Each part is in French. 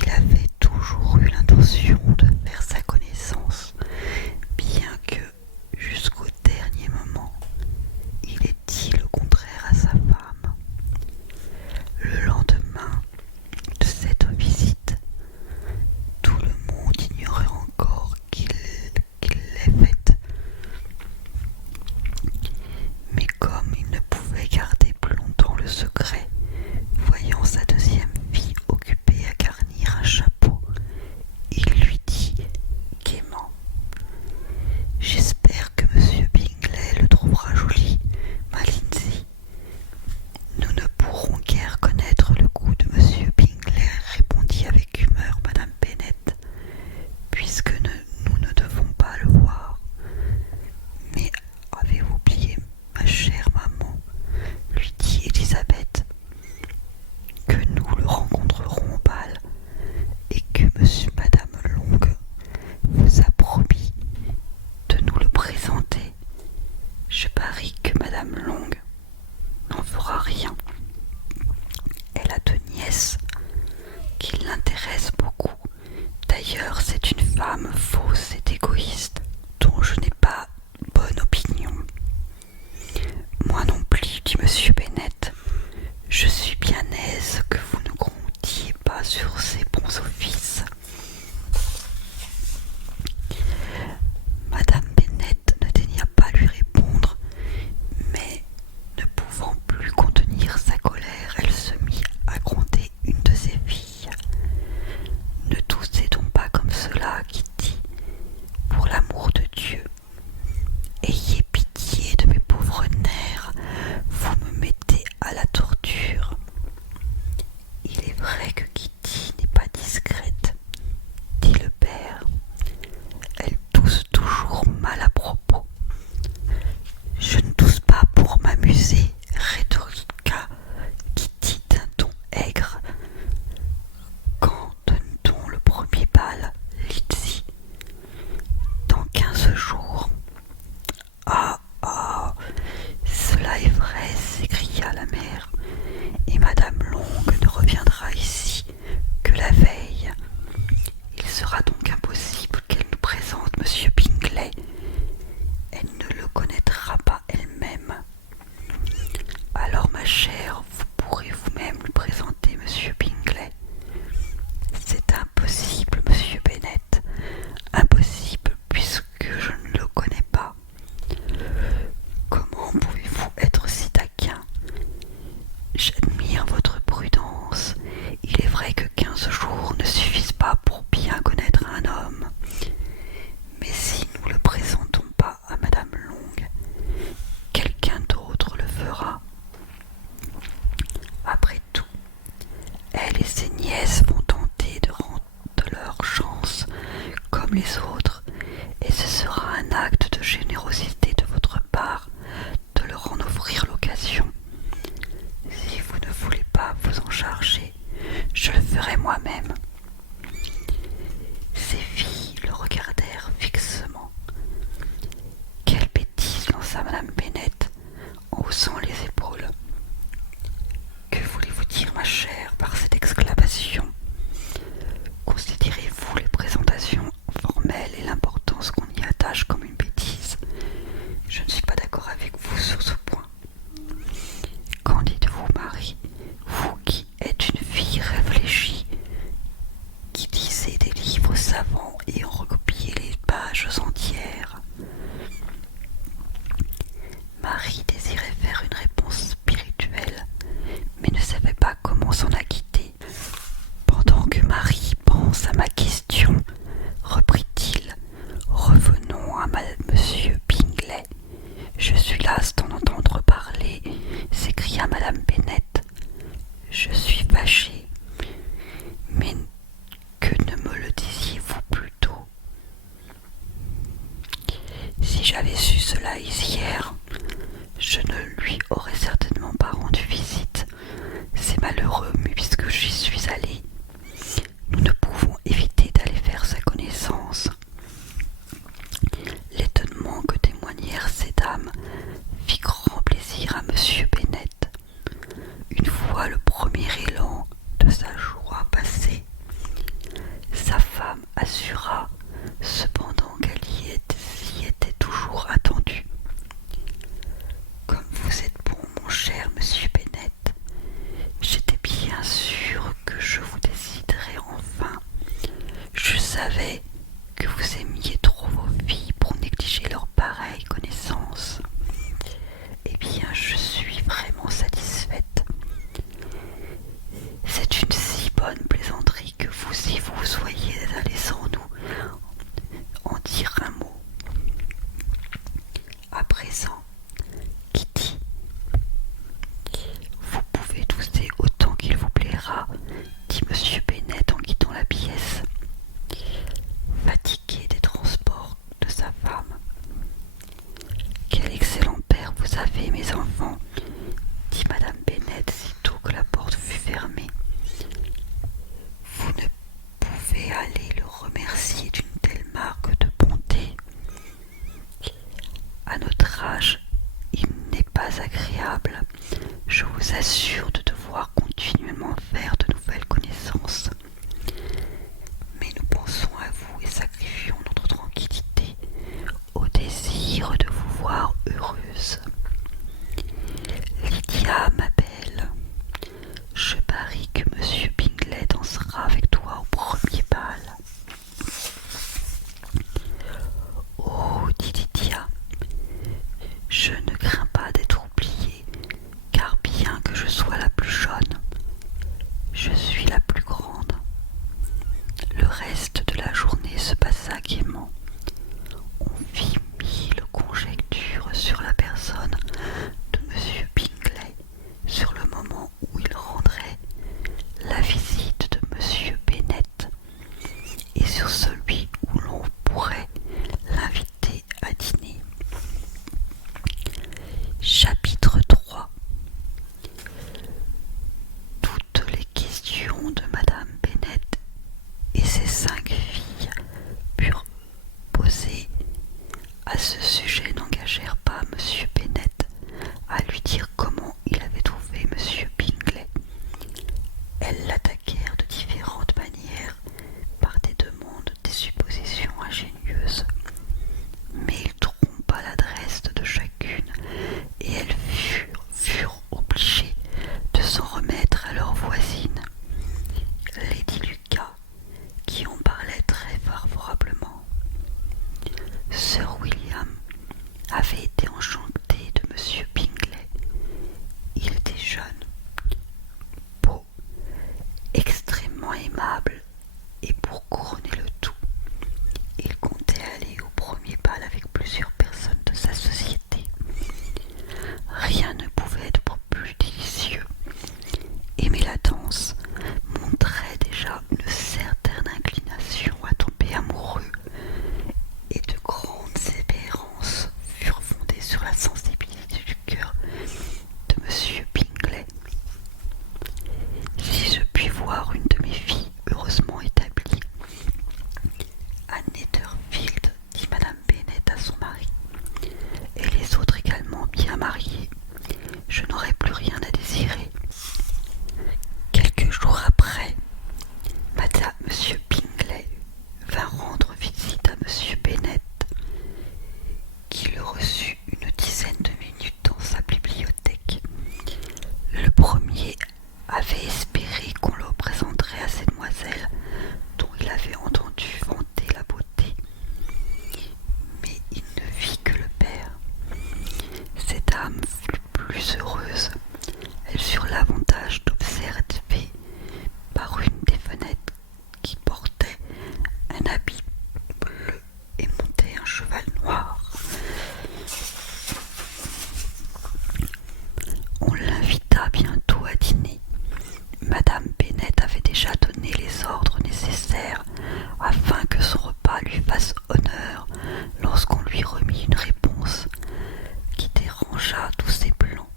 Il avait toujours eu l'intention de faire sa connaissance, bien que, jusqu'au dernier moment, il ait dit le contraire à sa femme. Le lendemain de cette visite, tout le monde ignorait encore qu'il l'ait faite. Mais comme il ne pouvait garder plus longtemps le secret, voyant sa deuxième fille occupée à garnir un chapeau, il lui dit gaiement: J'espère que Monsieur Bingley le trouvera joli, ma Lindsay. Nous ne pourrons guère connaître le goût de Monsieur Bingley, répondit avec humeur Madame Bennet, puisque nous ne devons pas le voir. Mais avez-vous oublié, ma chère maman, lui dit Élisabeth, que nous le rencontrerons au bal et que Madame Long vous a promis de nous le présenter. Je parie que Madame Long n'en fera rien. Elle a deux nièces qui l'intéressent beaucoup. D'ailleurs, c'est une femme fausse et égoïste dont je n'ai pas bonne opinion. Moi non plus, dit Monsieur Bennet. Je suis bien aise que vous ne comptiez pas sur ses bons offices. Madame Bennet ne daigna pas lui répondre, mais ne pouvant plus contenir sa colère, elle se mit à gronder une de ses filles. Ne toussez donc pas comme cela, Kitty, pour l'amour de Dieu. Ayez pitié de mes pauvres nerfs, vous me mettez à la torture. Il est vrai que Kitty n'est pas discrète, dit le père. Elle tousse toujours mal à propos. Je ne tousse pas pour m'amuser, rétorqua Kitty d'un ton aigre. Quand donne-t-on le premier bal, Lizzie? Dans 15 jours. Ah, ah, cela est vrai, s'écria la mère, et Madame Long ne reviendra ici que la veille. Il sera donc impossible qu'elle nous présente Monsieur Bingley. Elle ne le connaîtra pas elle-même. Alors, ma chère, vous pourrez vous-même lui présenter Monsieur Bingley. C'est impossible, Monsieur Bennet, impossible puisque je ne le connais pas. Comment pouvez-vous être si taquin? J'admire votre prudence. Il est vrai que 15 jours ne suffisent pas pour bien connaître un homme. Mais si nous le présentons pas à Madame Long, quelqu'un d'autre le fera. Après tout, elle et ses nièces vont tenter de rendre leur chance comme les autres, et ce sera un acte de générosité de votre part de leur en offrir l'occasion. Si vous ne voulez pas vous en charger, je le ferai moi-même. Ces filles le regardèrent fixement. Quelle bêtise, lança Madame Bennet en haussant les épaules. Que voulez-vous dire, ma chère, par cette exclamation? Considérez-vous les présentations formelles et l'importance qu'on y attache comme une bêtise? Je ne suis pas d'accord avec vous sur ce point. Qu'en dites-vous, Marie, vous qui êtes une fille réfléchie, qui lisez des livres savants et en recopiez les pages entières? Marie désirait faire une réponse spirituelle, mais ne savait pas comment s'en acquitter. Pendant que Marie pense à ma question, reprit-il, revenons à Monsieur Bingley. Je suis lasse d'en entendre parler, s'écria Madame Bennet. Je suis fâchée, mais que ne me le disiez-vous plus tôt? Si j'avais su cela hier, je ne lui aurais certainement pas rendu visite. C'est malheureux, mais puisque j'y suis allée, nous ne pouvons éviter d'aller faire sa connaissance. L'étonnement que témoignèrent ces dames fit grand plaisir à Monsieur Bennet. Une fois le premier élan de sa joie passé, assura cependant qu'elle s'y était toujours attendue. Comme vous êtes bon, mon cher monsieur Bennet, j'étais bien sûr que je vous déciderais enfin. Je savais que vous aimiez trop vos filles pour négliger leur pareille connaissance. Eh bien, je suis vraiment satisfaite. C'est une si bonne plaisanterie que vous soyez allés sans nous en dire un mot. À présent, Kitty, vous pouvez tousser autant qu'il vous plaira, dit monsieur Bennet en quittant la pièce, fatigué des transports de sa femme. Quel excellent père vous avez, mes enfants, dit madame Bennet sitôt que la porte fut fermée. Vous ne pouvez aller le remercier d'une telle marque de bonté. À notre âge, il n'est pas agréable, je vous assure, de devoir continuellement faire de nouvelles connaissances. Mais nous pensons à vous et sacrifions notre tranquillité au désir de vous voir heureuse. Lydia, ma belle, je parie que monsieur Bingley dansera avec toi au premier bal. Oh, dit Lydia, je ne crains pas d'être oubliée, car bien que je sois la plus jeune, je suis la plus grande. Le reste de la journée se passa gaiement. On fit mille conjectures sur la personne de monsieur Bingley, sur le moment où il rendrait la visite de monsieur Bennet, et sur celui où l'on pourrait l'inviter à dîner. Chapitre 3. Toutes les questions de madame Bennet et ses 5 filles purent poser à ce sujet n'engagèrent pas monsieur Bennet à lui dire comment il avait trouvé monsieur Bingley. Elles l'attaquèrent de différentes manières, par des demandes, des suppositions ingénieuses, mais il trompa l'adresse de chacune, et elles furent obligées de s'en remettre à leur voisine, Lady Lucas, qui en parlait très favorablement. Sir William avait été enchanté de monsieur Bingley. Il était jeune, beau, extrêmement aimable, et pour couronner le tout, il comptait aller au premier bal avec plusieurs personnes de sa société. Rien ne pouvait être plus délicieux. Aimer la danse montrait déjà une certaine inclination à tomber amoureux, et de grandes espérances furent fondées sur la sensibilité du cœur de monsieur Bingley. Si je puis voir une de mes filles heureusement établie à Netherfield, dit madame Bennet à son mari, et les autres également bien mariés, je n'aurai plus rien à désirer. Quelques jours après, monsieur Bingley vint rendre visite à monsieur Bennet, qui le reçut une dizaine de minutes dans sa bibliothèque. Le premier avait espéré qu'on le présenterait à ces demoiselles dont il avait entendu vanter la beauté, mais il ne vit que le père. Ces dames furent plus heureuses. Elles eurent l'avantage d'observer par une des fenêtres qui portait un habit bleu et montait un cheval noir. On l'invita bientôt à dîner. Madame Bennet avait déjà donné les ordres nécessaires afin que son repas lui fasse honneur lorsqu'on lui remit une réponse qui dérangea tous ses plans.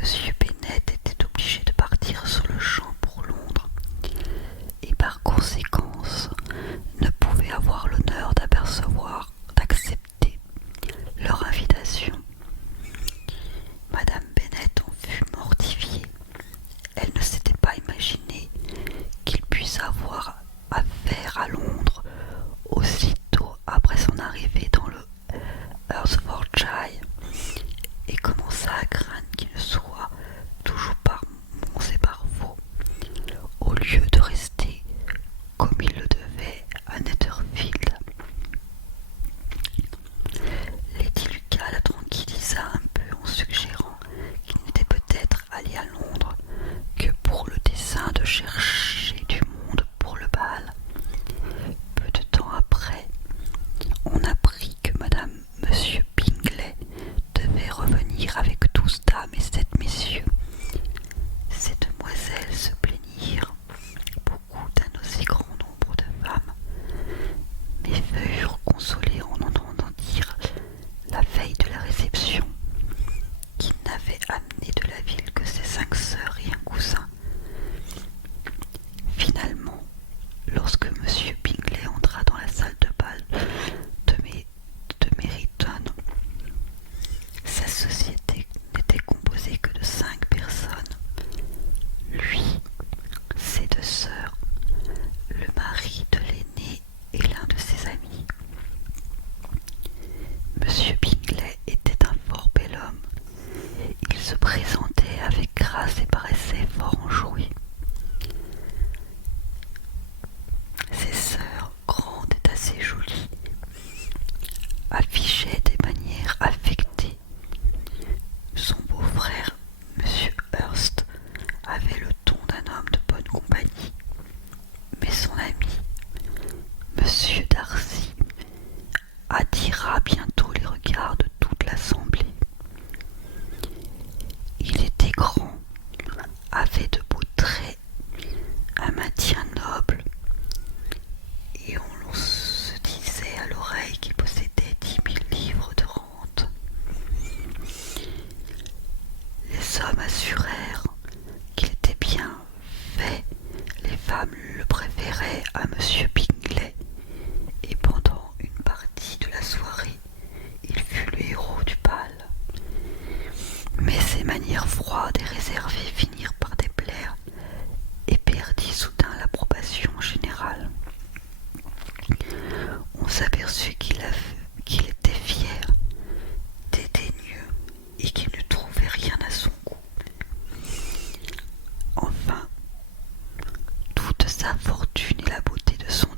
Monsieur Bennet était obligé de partir sur le champ pour Londres, et par conséquence ne pouvait avoir l'honneur d'accepter leur invitation. Madame Bennet en fut mortifiée. Elle ne s'était pas imaginé qu'il puisse avoir affaire à Londres comme il le devait à Netherfield. Lady Lucas la tranquillisa un peu en suggérant qu'il n'était peut-être allé à Londres que pour le dessein de chercher du monde pour le bal. Peu de temps après, on apprit que Monsieur Bingley devait revenir avec 12 dames et 7 messieurs. Ces demoiselles se plaignirent beaucoup d'un aussi grand nombre de femmes, mais furent consolées en entendant dire la veille de la réception qu'il n'avait amené de la ville que ses 5 sœurs et un cousin. Finalement, lorsque Monsieur Bingley entra dans la salle de bal de Meryton, sa société n'était composée que de 5 personnes. Lui, ses 2 sœurs, le mari de l'aîné et l'un de ses amis. Monsieur Bingley était un fort bel homme. Il se présentait avec grâce et paraissait fort enjoué. Ses sœurs, grandes et assez jolies, affichaient des manières affectées. Son beau-frère, Monsieur Hurst, avait le ton d'un homme de bonne compagnie, mais son ami, Monsieur Darcy, attira bientôt les regards de toute l'assemblée. Il était grand, avait de beaux traits, un maintien noble, et on se disait à l'oreille qu'il possédait 10 000 livres de rente. Les hommes assurèrent qu'il était bien fait, les femmes le préféraient à Monsieur Bingley, et pendant une partie de la soirée, il fut le héros du bal. Mais ses manières froides et réservées finirent par déplaire et perdit soudain l'approbation générale. On s'aperçut qu'il était fier, dédaigneux et qu'il ne trouvait rien à son goût. Enfin, toute sa fortune et la beauté de son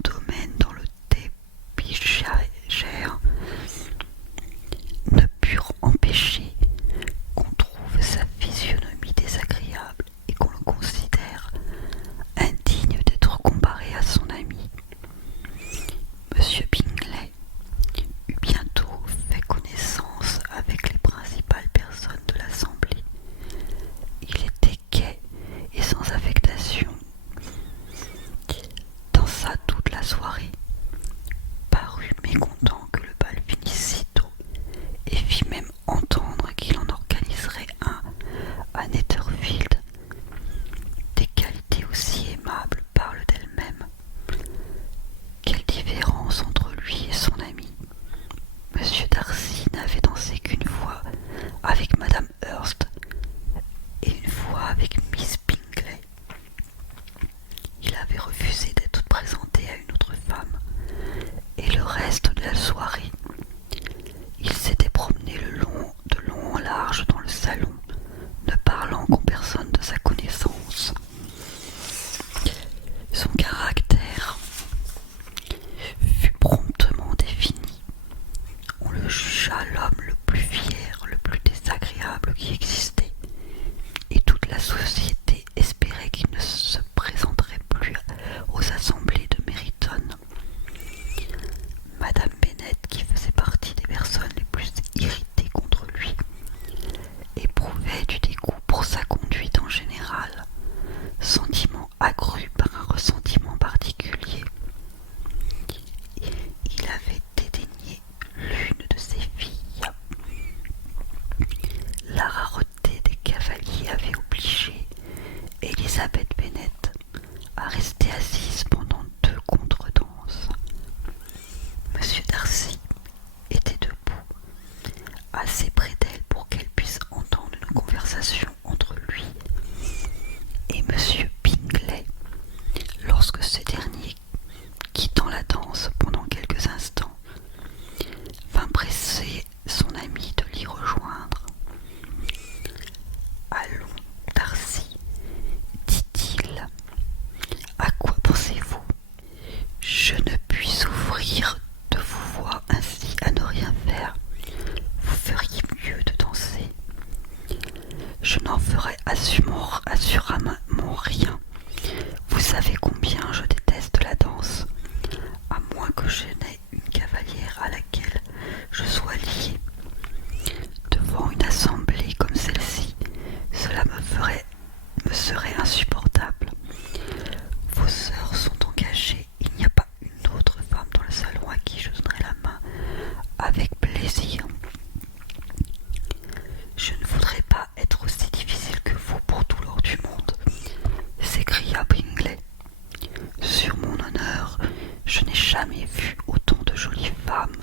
jamais vu autant de jolies femmes.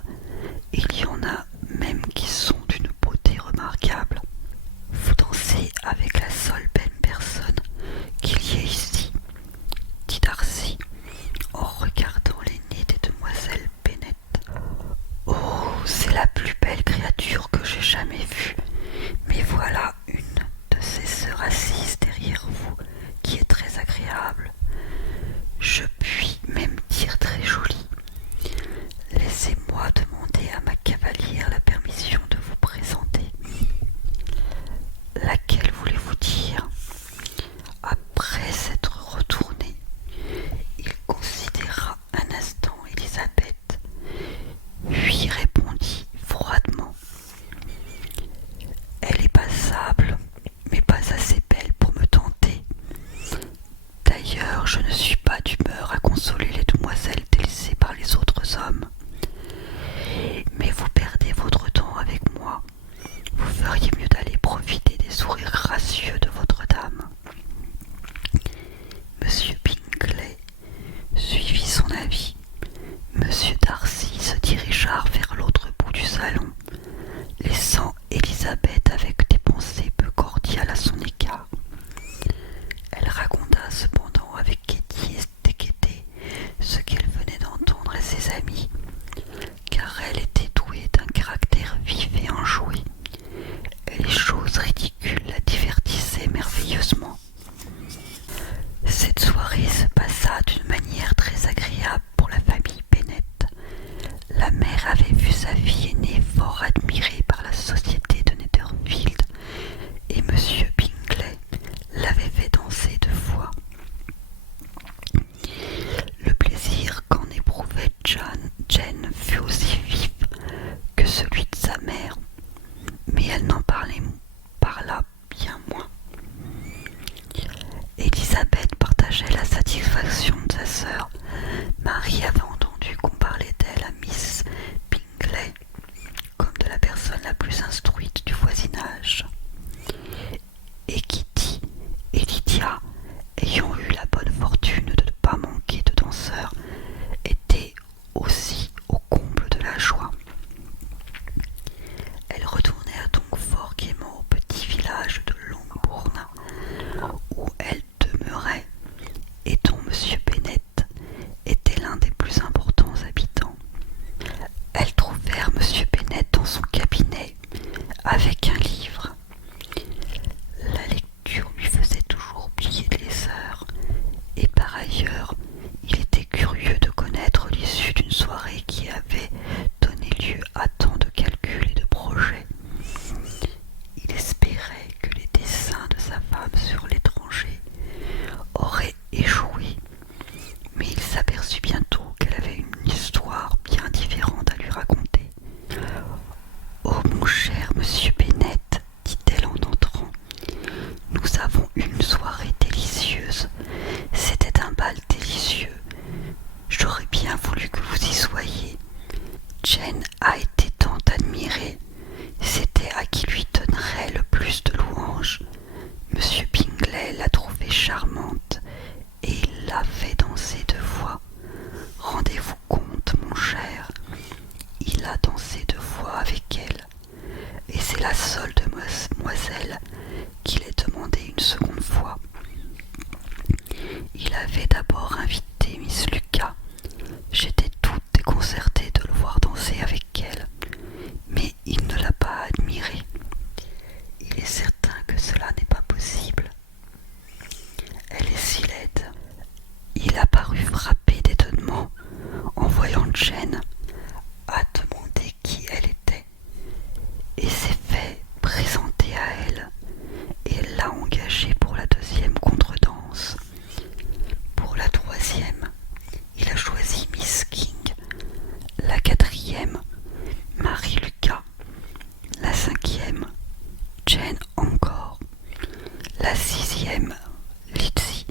Il y en a même qui sont d'une beauté remarquable. Vous dansez avec la seule belle personne qu'il y ait ici, dit Darcy, en regardant les nez des demoiselles Bennet. Oh, c'est la plus belle créature que j'ai jamais vue, mais voilà une de ses sœurs assise derrière vous qui est très agréable. Je puis même dire très jolie. Laissez-moi demander à ma cavalière la permission de vous présenter. Laquelle voulez-vous dire? Après s'être retourné, il considéra un instant Elisabeth, puis répondit froidement. Elle est passable, mais pas assez belle pour me tenter. D'ailleurs, je ne suis pas d'humeur à consoler les demoiselles délaissées par les autres hommes. Mais vous perdez votre temps avec moi. Vous feriez mieux d'aller profiter des sourires gracieux de votre dame. Monsieur Bingley suivit son avis. Monsieur Darcy se dirigea vers l'autre bout du salon, laissant Elisabeth avec des pensées peu cordiales à son égard. Elle raconta cependant avec gaieté ce qu'elle venait d'entendre à ses amis, car elle était douée d'un caractère vif et enjoué, et les choses ridicules la divertissaient merveilleusement. Cette soirée se passa d'une manière très agréable pour la famille Bennet. La mère avait vu sa fille aînée fort admirée par la société de Netherfield, et monsieur Bingley l'avait fait danser 2 fois. Le plaisir qu'en éprouvait Jane fut aussi vif que celui de sa mère, mais elle n'en parla bien moins. Elisabeth partageait la satisfaction de sa sœur. Marie avait entendu qu'on parlait d'elle à Miss Bingley comme de la personne la plus instruite du voisinage. Et Kitty et Lydia, ayant eu la bonne fortune de ne pas manquer de danseurs, étaient aussi au comble de la joie. Elles retournèrent donc fort gaiement au petit village de Longbourn, où elles demeuraient, et dont M. Bennet était l'un des plus importants habitants. Elles trouvèrent M. Bennet dans son cabinet, avec un livre. La lecture lui faisait toujours plier les heures, et par ailleurs, il était curieux de connaître l'issue d'une soirée qui avait donné lieu à tant de calculs et de projets. Il espérait que les desseins de sa femme sur l'étranger auraient échoué, mais il s'aperçut bientôt qu'elle avait une histoire bien différente à lui raconter. « Oh, mon cher monsieur Bennet, dit-elle en entrant, nous avons eu une soirée délicieuse. C'était un bal délicieux. J'aurais bien voulu que vous y soyez. Jane a été tant admirée. C'était à qui lui donnerait le plus de louanges. Monsieur Bingley l'a trouvée charmante et il l'a fait danser 2 fois. Rendez-vous compte, mon cher, il a dansé 2 fois avec elle, et c'est la seule demoiselle qu'il ait demandé une seconde fois. Il avait d'abord invité Miss Lucas. J'étais toute déconcertée de le voir danser avec elle, mais il ne l'a pas admirée. Il est certain que cela n'est pas possible. Elle est si laide. Il a paru frappé d'étonnement en voyant Jane, a demandé qui elle était, et s'est fait présenter à elle, et elle l'a engagée pour la 2e contredanse. Pour la 3e, il a choisi Miss King, la 4e, Marie Lucas, la 5e, Jane encore, la 6e, Lizzie,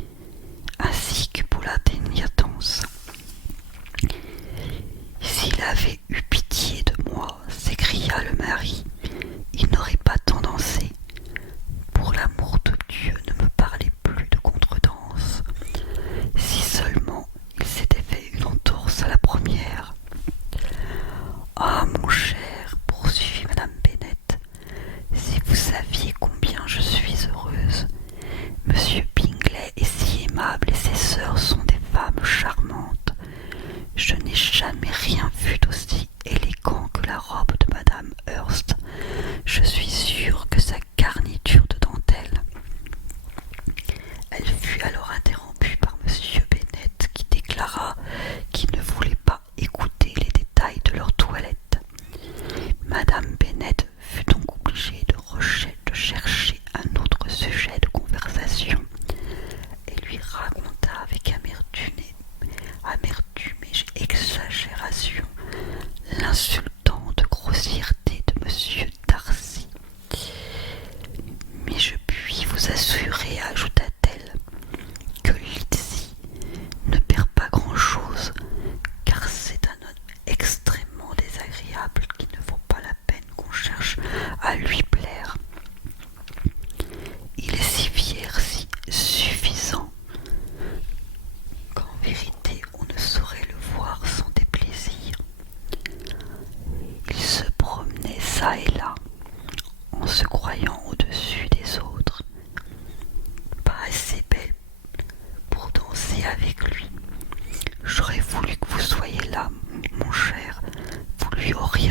ainsi que pour la dernière danse. S'il avait eu pitié de moi, s'écria le mari, il n'aurait pas tant dansé. Pour l'amour de Dieu, ne me parlez plus de contredanse. Si seulement il s'était fait une entorse à la première jamais rien vu d'aussi élégant que la robe de Madame Hurst. Je suis sûre que sa garniture de dentelle. Elle fut alors interrompue par M. Bennet qui déclara qu'il ne voulait pas écouter les détails de leur toilette. Madame Bennet fut donc obligée de chercher un autre sujet de conversation et lui raconta avec amertume et exagération l'insultante grossièreté de M. Darcy. Mais je puis vous assurer, ajouta-t-elle, que Lizzie ne perd pas grand-chose, car c'est un homme extrêmement désagréable qui ne vaut pas la peine qu'on cherche à lui plaire. Il est si fier, si suffisant, qu'en vérité on ne saurait le voir sans déplaisir. Il se promenait çà et là, en se croyant au-dessus des autres, pas assez belle pour danser avec lui. J'aurais voulu que vous soyez là, mon cher, vous lui auriez